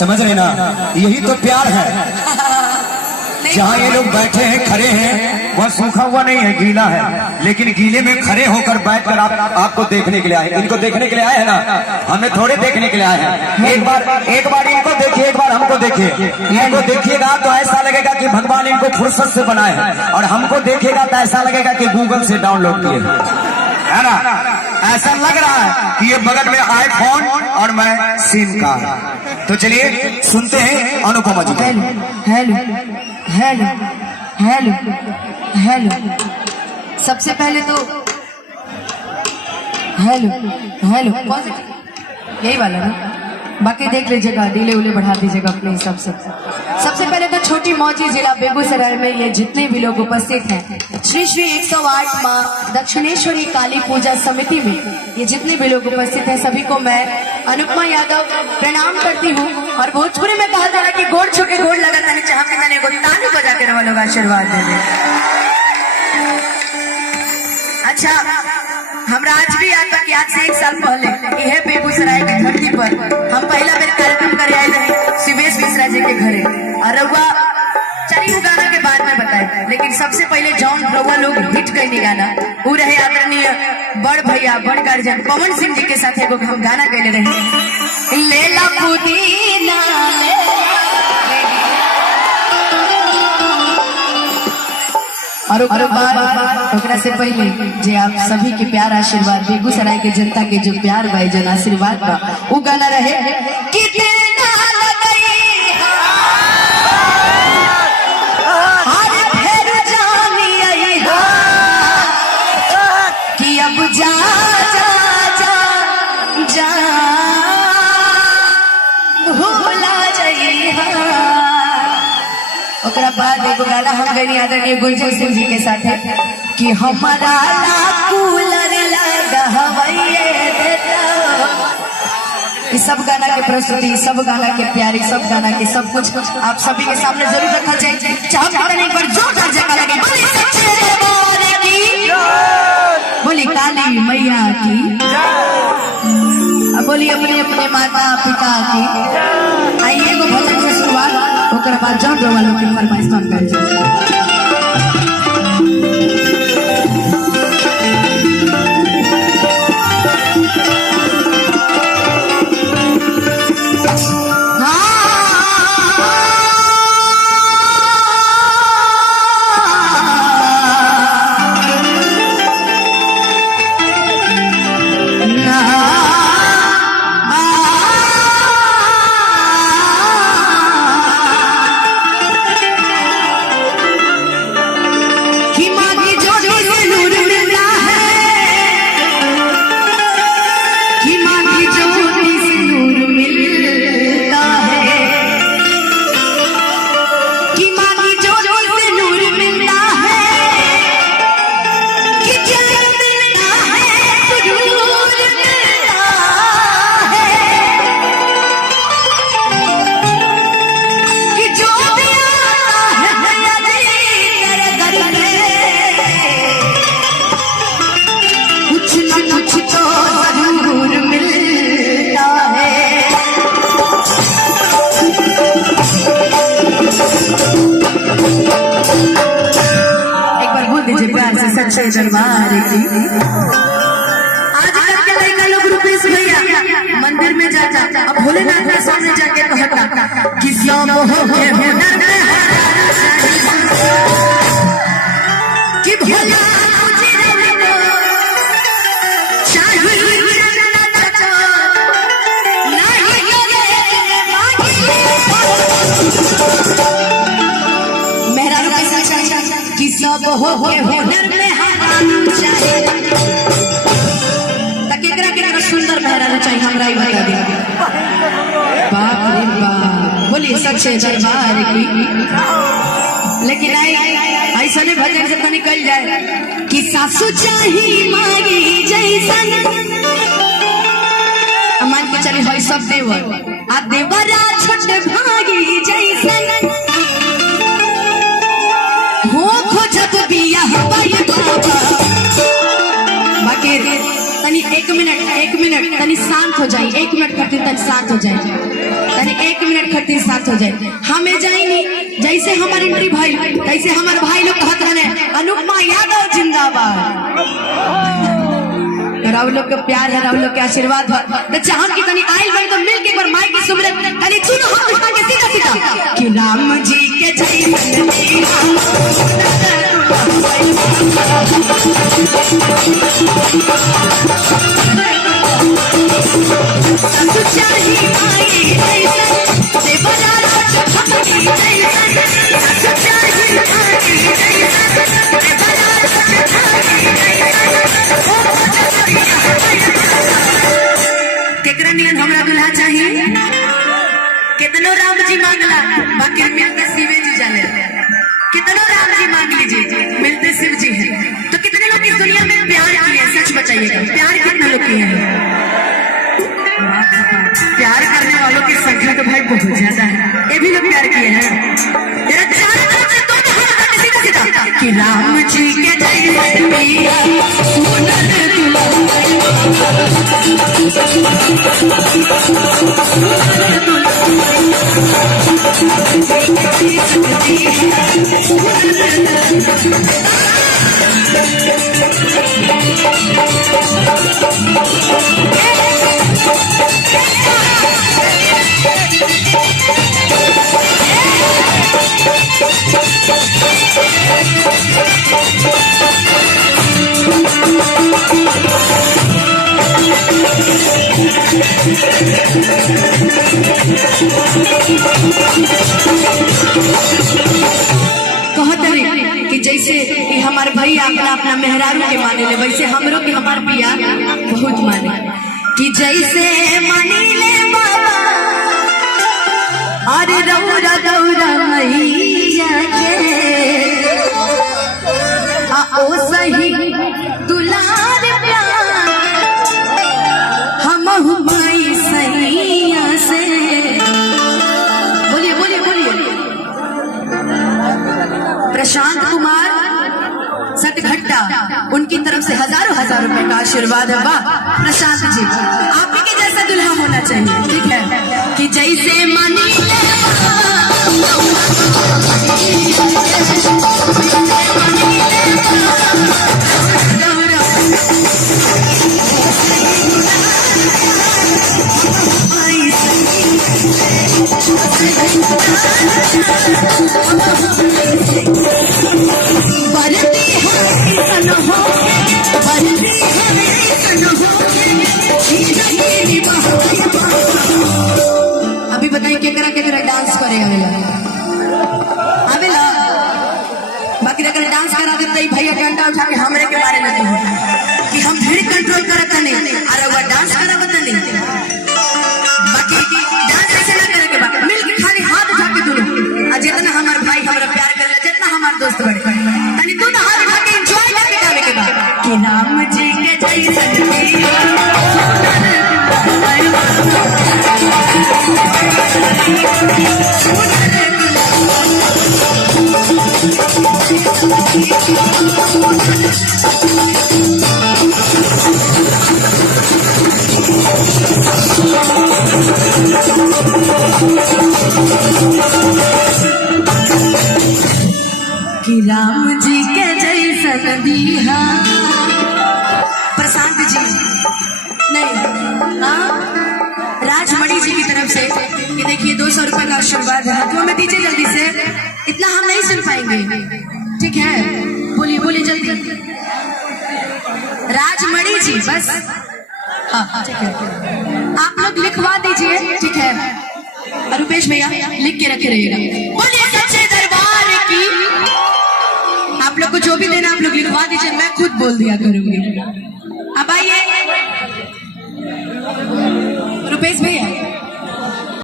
समझ रहे ना, यही तो प्यार है। जहाँ ये लोग बैठे हैं, खड़े हैं, वह सूखा हुआ नहीं है, गीला है, लेकिन गीले में खड़े होकर बैठकर आपको देखने के लिए आए, इनको देखने के लिए आए हैं ना, हमें थोड़े देखने के लिए आए हैं। एक बार इनको देखिए, एक बार हमको देखिए। इनको देखिएगा तो ऐसा लगेगा कि भगवान इनको फुर्सत से बनाए हैं, और हमको देखिएगा तो ऐसा लगेगा कि गूगल से डाउनलोड किए, है ना। ऐसा लग रहा है कि ये बगल में आईफोन और मैं सिम कार्ड। तो चलिए सुनते हैं अनुपमा जी। हेलो हेलो हेलो हेलो, सबसे पहले तो हेलो हेलो, यही वाला ना, बाकी देख लीजिएगा, डीले उले बढ़ा दीजिएगा अपने हिसाब से। सबसे पहले तो छोटी मौजी जिला बेगूसराय में ये जितने भी लोग उपस्थित हैं, श्री श्री 108 माँ दक्षिणेश्वरी काली पूजा समिति में ये जितने भी लोग उपस्थित हैं, सभी को मैं अनुपमा यादव प्रणाम करती हूँ। और भोजपुरी में कहा जा रहा कि गोड़ छू के गोड़ लगा था, चाह के मैंने ताली बजा के रवा लोग आशीर्वाद दे दे। अच्छा, हमरा आज भी याद बा कि आज से 1 साल पहले यह बेगूसराय की धरती पर हम पहला बेर कार्यक्रम करे आए रहे शिवेश मिश्रा जी के घरे। और रउआ चलिए गाना के बाद में बताए, लेकिन सबसे पहले जौन रउआ लोग हिट कैनी गाना वो रहे आदरणीय बड़ भैया बड़ गार्जियन पवन सिंह जी के साथ एगो हम गाना गैले रहे, लेला पुदीना और ओकरा से पहले जे आप सभी के प्यार आशीर्वाद, बेगूसराय के जनता के जो प्यार बा, जन आशीर्वाद बा, वो गाना रहे कि देना लगई और फिर जानी आई कि अब जा जा जा जा भूला जाई। ओकरा बाद एगो गाना हम गई आदरणीय गुलजर सिंह जी के साथ है कि हमारा कूलर लगा हवाइए देता। इस सब गाना के प्रस्तुति, सब गाना के प्यारी, सब गाना के सब कुछ आप सभी के सामने जरूर रखा जाए। चाहे एक बार जोरदार जगह लगे, बोली काली मैया की, बोली अपने अपने माता पिता की। आइए वो भजन से शुरुआत, ओकर बाद जौन रउआ लोग के फरमाइश मान कर सच्चे दरबार की। आजकल के लड़का लोग रुपेश भैया मंदिर में जाता, अब भोलेनाथ के सामने जाके कहता कि सब हो के हुनर में कि भोला मुझे रवि चाहिए मेहरा रुपेश कि सब हो के हुनर में सुंदर मेहरारू चाहिए, हमरा ही बता दे। बाप रे बाप, बोलिए सच्चे दरबार की। लेकिन ऐसा नहीं भजन से तो निकल जाए कि सासू चाहिए मारी जैसन, मान के चले भाई सब देवर आ देवरा छोटे भागी जैसन हो खोजत बिया हवाई बाबा। बाकी तनी एक मिनट मिनट तनी शांत हो जाए, 1 मिनट खातिर तनी शांत हो जाए, तनी 1 मिनट खातिर शांत हो जाए। हमें जाइनी जैसे हमारे एंट्री भाई तैसे हमारे भाई लोग कहत रहे अनुपमा यादव जिंदाबाद। राहुल लोग का प्यार है, राहुल लोग के आशीर्वाद है, तो चाहत की तनी आइल बन तो मिल के एक बार माई की सुमरन तनी सुनो हाथ उठा के सीधा सीधा कि राम जी के जय सच्ची केकरा नियन हमरा दुल्हा चाहिए, कितनो राम जी मांगला बाकी मिलते शिव जी जाने, कितनो राम जी मांग लीजिए मिलते शिव जी है। तो कितने लोग इस दुनिया में प्यार किए, सच बताइएगा प्यार कितने लोग किए हैं? प्यार करने वालों की संख्या तो भाई बहुत ज्यादा है, ये भी लोग प्यार किए हैं। तेरा चारों तरफ से दोनों हाथ सीधा सीधा कि राम जी के कि जैसे हमारे भाई अपना अपना मेहरारू के माने ले, वैसे हमरो के हमार पिया बहुत माने कि जैसे मानी ले बाबा अरे रौरा रौरा मैया के ओ सही दुलार प्यार हम माई सैया से। बोलिए बोलिए बोलिए। प्रशांत कुमार सतघट्टा उनकी तरफ से हजारों हजार रुपए का आशीर्वाद है। वाह प्रशांत जी, आप ही के जैसा दुल्हा होना चाहिए, ठीक है कि जैसे मानी अभी बताइए केकरा केकरा डांस करे आवेला आवेला, बाकी अगर डांस करा देते भैया डंडा उठा के हमरे के बारे में कि हम भीड़ कंट्रोल करत नहीं अरे वो डांस करावत नहीं। बाकी डांस ऐसे ना करे के बाकी मिल के खाली हाथ उठा के दोनों जितना हमार भाई हमरा प्यार करे, जितना हमार दोस्त बड़े तनी तू तो हाथ उठा के एंजॉय करके गावे के बाद कि राम जी के जय सच्ची कि राम जी के जैसा दीहा। प्रशांत जी नहीं राजमणि जी की तरफ से कि देखिए 200 रुपए का आशीर्वाद है, तो हमें दीजिए जल्दी से, इतना हम नहीं सुन पाएंगे, ठीक है बोलिए बोलिए जल्दी। राजमणि जी बस हाँ ठीक है, आप लोग लिखवा दीजिए, ठीक है रुपेश भैया लिख के रखे रहिएगा। बोलिए सच्चे दरबार की, आप लोग को जो भी देना आप लोग लिखवा दीजिए, मैं खुद बोल दिया करूंगी। अब आइए रुपेश भैया